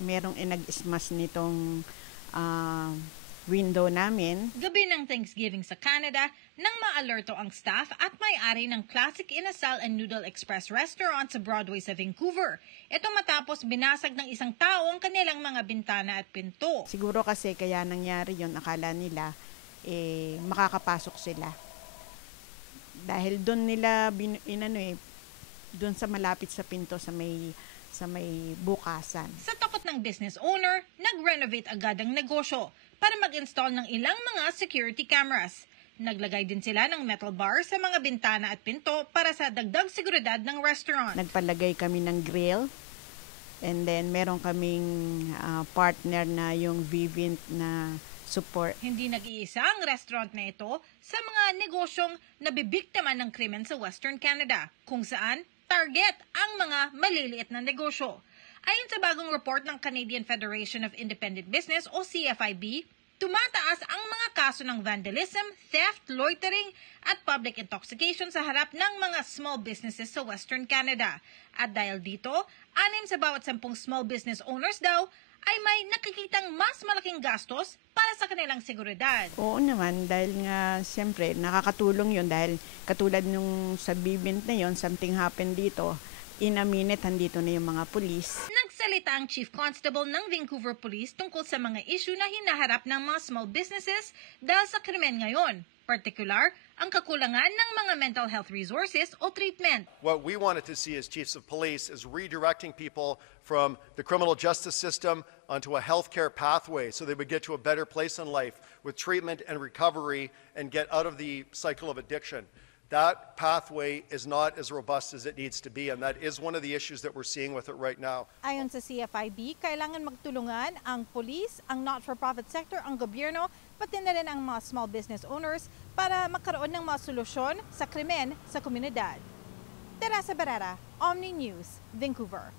merong inag-smash nitong window namin. Gabi ng Thanksgiving sa Canada nang ma-alerto ang staff at may-ari ng Classic Inasal and Noodle Express restaurant sa Broadway sa Vancouver. Ito matapos binasag ng isang tao ang kanilang mga bintana at pinto. Siguro kasi kaya nangyari yun, akala nila makakapasok sila. Dahil doon nila doon sa malapit sa pinto sa may bukasan. Sa takot ng business owner, nag-renovate agad ang negosyo para mag-install ng ilang mga security cameras. Naglagay din sila ng metal bar sa mga bintana at pinto para sa dagdag seguridad ng restaurant. Nagpalagay kami ng grill, and then meron kaming partner na yung Vivint na support. Hindi nag-iisa ang restaurant na ito sa mga negosyong nabibiktima ng krimen sa Western Canada, kung saan target ang mga maliliit na negosyo. Ayon sa bagong report ng Canadian Federation of Independent Business o CFIB, tumataas ang mga kaso ng vandalism, theft, loitering at public intoxication sa harap ng mga small businesses sa Western Canada. At dahil dito, 6 sa bawat 10 small business owners daw ay may nakikitang mas malaking gastos para sa kanilang seguridad. Oo naman, dahil nga siyempre nakakatulong yun dahil katulad nung sa Vivint na yun, something happened dito. In a minute, andito na yung mga pulis. Nagsalita ang Chief Constable ng Vancouver Police tungkol sa mga issue na hinaharap ng mga small businesses dahil sa krimen ngayon. Particular, ang kakulangan ng mga mental health resources o treatment. What we wanted to see as chiefs of police is redirecting people from the criminal justice system onto a healthcare pathway so they would get to a better place in life with treatment and recovery and get out of the cycle of addiction. That pathway is not as robust as it needs to be, and that is one of the issues that we're seeing with it right now. Ayon sa CFIB, kailangan magtulungan ang police, ang not-for-profit sector, ang gobyerno, pati na rin ang mga small business owners para magkaroon ng mga solusyon sa krimen sa komunidad. Teresa Barrera, Omni News, Vancouver.